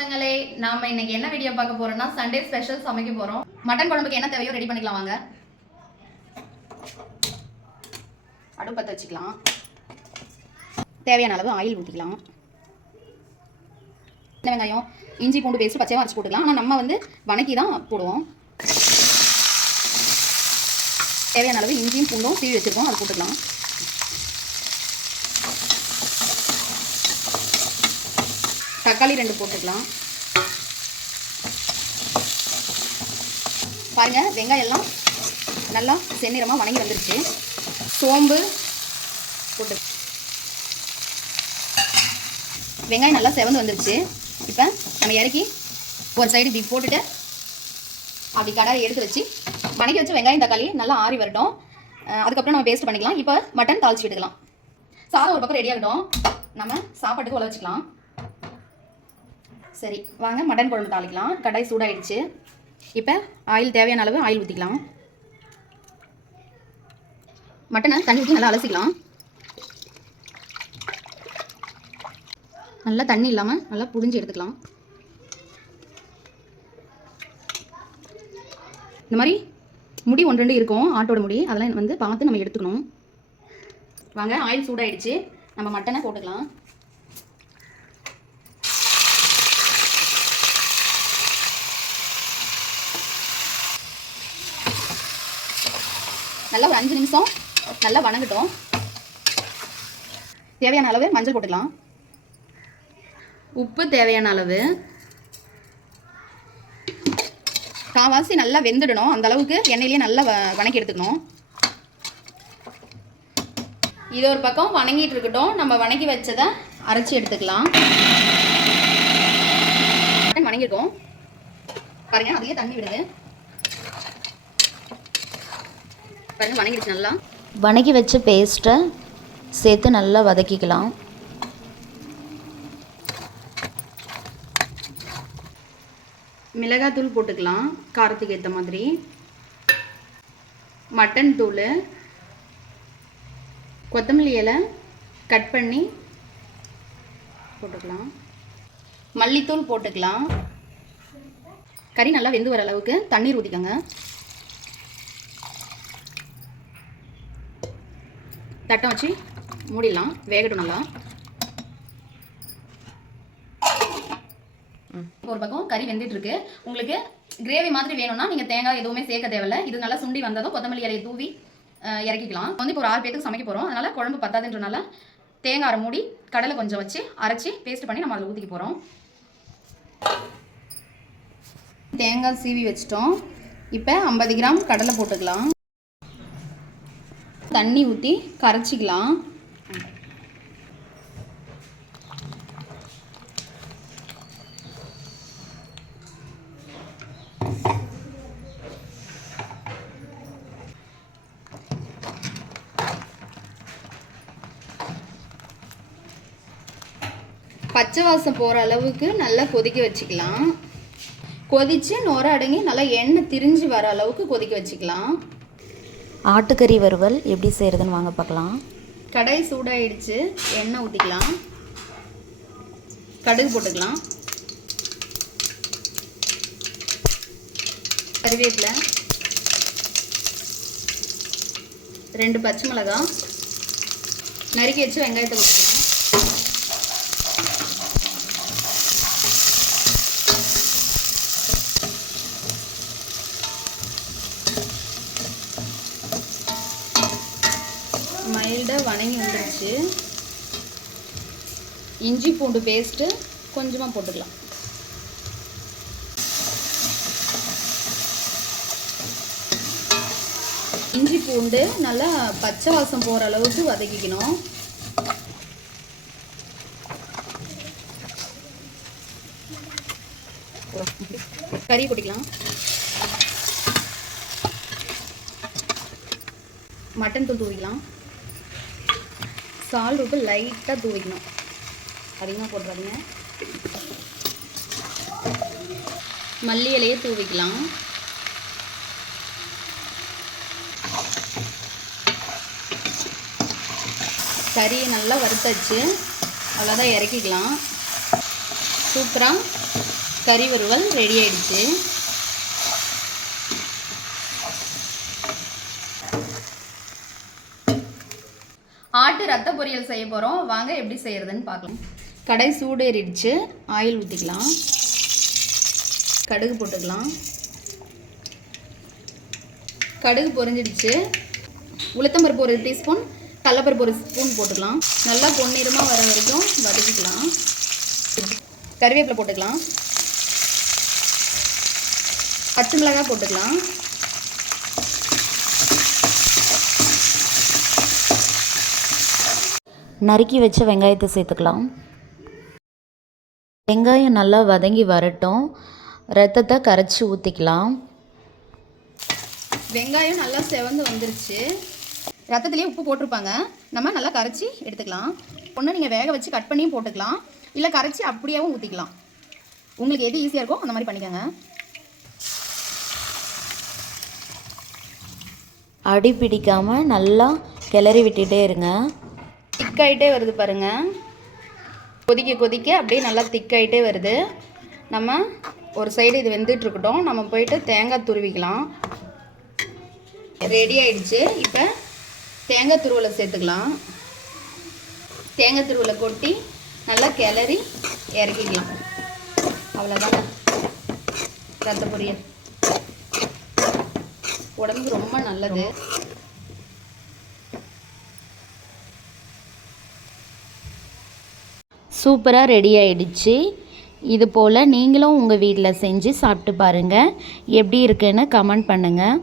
சொந்தங்களே நாம இன்னைக்கு என்ன வீடியோ பார்க்க போறோம்னா சண்டே ஸ்பெஷல் சமைக்க போறோம். மட்டன் குழம்புக்கு என்ன தேவையோ ரெடி பண்ணிக்கலாம் வாங்க. அடுப்பத்தை வச்சுக்கலாம். தேவையான அளவு ஆயில் ஊற்றிக்கலாம் சின்ன வெங்காயம் இஞ்சி பூண்டு பேஸ்ட் பச்சையாக அரைச்சி போட்டுக்கலாம். ஆனால் நம்ம வந்து வணக்கி தான் போடுவோம். தேவையான அளவு இஞ்சியும் பூண்டும் சீவி வச்சுருக்கோம் அது போட்டுக்கலாம். தக்காளி ரெண்டு போட்டுக்கலாம். பாருங்க வெங்காயம் எல்லாம் நல்லா செந்நிறமாக வணங்கி வந்துருச்சு. சோம்பு போட்டு வெங்காயம் நல்லா செவந்து வந்துருச்சு. இப்போ நம்ம இறக்கி ஒரு சைடு இப்படி போட்டுட்டு அப்படி கடாயை எடுத்து வச்சு வணக்கி வச்சு வெங்காயம் தக்காளி நல்லா ஆறி வரட்டும். அதுக்கப்புறம் நம்ம பேஸ்ட் பண்ணிக்கலாம். இப்போ மட்டன் தாளிச்சு விட்டுக்கலாம். சாதம் ஒரு பக்கம் ரெடி ஆகிடும் நம்ம சாப்பாட்டுக்கு உள்ள வச்சுக்கலாம். சரி வாங்க மட்டன் குழம்பு தாளிக்கலாம். கடாய் சூடாயிடுச்சு. இப்போ ஆயில் தேவையான அளவு ஆயில் ஊற்றிக்கலாம் மட்டனை தண்ணி ஊற்றி நல்லா அலசிக்கலாம். நல்லா தண்ணி இல்லாமல் நல்லா புழிஞ்சு எடுத்துக்கலாம். இந்த மாதிரி முடி ஒன்று ரெண்டு இருக்கும் ஆட்டோட முடி. அதெல்லாம் வந்து பார்த்து நம்ம எடுத்துக்கணும். வாங்க ஆயில் சூடாயிடுச்சு. நம்ம மட்டனை போட்டுக்கலாம். நல்லா ஒரு அஞ்சு நிமிஷம் நல்லா வணங்கட்டும். தேவையான அளவு மஞ்சள் போட்டுக்கலாம். உப்பு தேவையான அளவு. காவாசி நல்லா வெந்துடணும். அந்த அளவுக்கு எண்ணெயிலேயே நல்லா வணக்கி எடுத்துக்கணும். இது ஒரு பக்கம் வணங்கிட்டு இருக்கட்டும். நம்ம வணக்கி வச்சதை அரைச்சி எடுத்துக்கலாம். மட்டன் வணங்கியிருக்கோம் பாருங்க அதுலயே தண்ணி விடுது. பாருங்க வணங்கிடுச்சு நல்லா. வணக்கி வச்ச பேஸ்ட்டை சேர்த்து நல்லா வதக்கிக்கலாம். மிளகாத்தூள் போட்டுக்கலாம் காரத்துக்கு ஏற்ற மாதிரி. மட்டன் தூள் கொத்தமல்லி இலை கட் பண்ணி போட்டுக்கலாம். மல்லித்தூள் போட்டுக்கலாம். கறி நல்லா வெந்து வர அளவுக்கு தண்ணீர் ஊற்றிக்கோங்க தட்டம் வச்சு மூடிடலாம் வேகட்டும் நல்லா. ஒரு பக்கம் கறி வெந்துட்டுருக்கு. உங்களுக்கு கிரேவி மாதிரி வேணும்னா நீங்கள் தேங்காய் எதுவுமே சேர்க்க தேவையில்ல. இது நல்லா சுண்டி வந்ததும் கொத்தமல்லி இலையை தூவி இறக்கிக்கலாம். வந்து இப்போ ஒரு ஆறு பேத்துக்கு சமைக்க போகிறோம் அதனால் குழம்பு பத்தாதுன்றனால தேங்காய் அரை மூடி கடலை கொஞ்சம் வச்சு அரைச்சி பேஸ்ட் பண்ணி நம்ம அதில் ஊற்றிக்க போகிறோம் தேங்காய் சீவி வச்சிட்டோம். இப்போ ஐம்பது கிராம் கடலை போட்டுக்கலாம். தண்ணி ஊற்றி கரைச்சிக்கலாம். பச்சை வாசம் போகிற அளவுக்கு நல்லா கொதிக்க வச்சுக்கலாம். கொதித்து நுர அடங்கி நல்லா எண்ணெய் திரிஞ்சு வர அளவுக்கு கொதிக்க வச்சுக்கலாம். ஆட்டுக்கறி வறுவல் எப்படி செய்கிறதுன்னு வாங்க பார்க்கலாம். கடாய் சூடாயிடுச்சு எண்ணெய் ஊற்றிக்கலாம் கடுகு போட்டுக்கலாம். கருவேப்பிலை. ரெண்டு பச்சை மிளகாய். நறுக்கி வச்சு வெங்காயத்தை ஊற்றிக்கலாம் மைல்டாக வணங்கி வந்துருச்சு. இஞ்சி பூண்டு பேஸ்ட்டு கொஞ்சமாக போட்டுக்கலாம். இஞ்சி பூண்டு நல்லா பச்சை வாசம் போகிற அளவுக்கு வதக்கிக்கணும். கறி கொட்டிக்கலாம். மட்டன் தூள் தூவிக்கலாம். சால்ட் விட்டு லைட்டாக தூவிக்கணும். அதிகமாக போட்டுறாதீங்க. மல்லி இலையை தூவிக்கலாம். கறியை நல்லா வறுத்தாச்சு. அவ்வளோதான் இறக்கிக்கலாம். சூப்பராக கறி வறுவல் ரெடி ஆயிடுச்சு. ஆட்டு ரத்த பொரியல் செய்ய போகிறோம் வாங்க எப்படி செய்யறதுன்னு பார்க்கலாம். கடை சூடு ஏறிடுச்சு. ஆயில் ஊற்றிக்கலாம் கடுகு போட்டுக்கலாம். கடுகு பொரிஞ்சிடுச்சு. உளுத்தம்பருப்பு ஒரு டீஸ்பூன் கடலப்பருப்பு ஒரு ஸ்பூன் போட்டுக்கலாம். நல்லா பொன்னிறமாக வர வரைக்கும் வதக்கிக்கலாம். கருவேப்பிலை போட்டுக்கலாம். பச்சை மிளகாய் போட்டுக்கலாம். நறுக்கி வச்ச வெங்காயத்தை சேர்த்துக்கலாம். வெங்காயம் நல்லா வதங்கி வரட்டும். ரத்தத்தை கரைச்சி ஊற்றிக்கலாம் வெங்காயம் நல்லா செவந்து வந்துருச்சு. ரத்தத்துலேயே உப்பு போட்டிருப்பாங்க. நம்ம நல்லா கரைச்சி எடுத்துக்கலாம். ஒன்று நீங்கள் வேக வச்சு கட் பண்ணியும் போட்டுக்கலாம். இல்லை கரைச்சி அப்படியேவும் ஊற்றிக்கலாம் உங்களுக்கு எது ஈஸியாக இருக்கோ அந்த மாதிரி பண்ணிக்கோங்க. அடி பிடிக்காமல் நல்லா கிளறி விட்டுட்டே இருங்க. திக்காயிட்டே வருது பாருங்கள் கொதிக்க கொதிக்க அப்படியே நல்லா திக்காயிட்டே வருது. நம்ம ஒரு சைடு இது வெந்துட்டுருக்கட்டும் நம்ம போயிட்டு தேங்காய் துருவிக்கலாம். ரெடி ஆயிடுச்சு. இப்போ தேங்காய் துருவலை சேர்த்துக்கலாம். தேங்காய் துருவலை கொட்டி நல்லா கிளறி இறக்கிக்கலாம். அவ்வளோதான் ரத்த பொரியல் உடம்புக்கு ரொம்ப நல்லது. சூப்பராக ரெடி ஆயிடுச்சு. இது போல் நீங்களும் உங்கள் வீட்டில் செஞ்சு சாப்பிட்டு பாருங்கள் எப்படி இருக்குன்னு கமெண்ட் பண்ணுங்கள்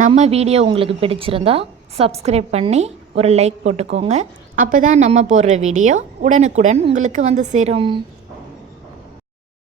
நம்ம வீடியோ உங்களுக்கு பிடிச்சிருந்தா சப்ஸ்கிரைப் பண்ணி ஒரு லைக் போட்டுக்கோங்க. அப்போ தான் நம்ம போடுற வீடியோ உடனுக்குடன் உங்களுக்கு வந்து சேரும்.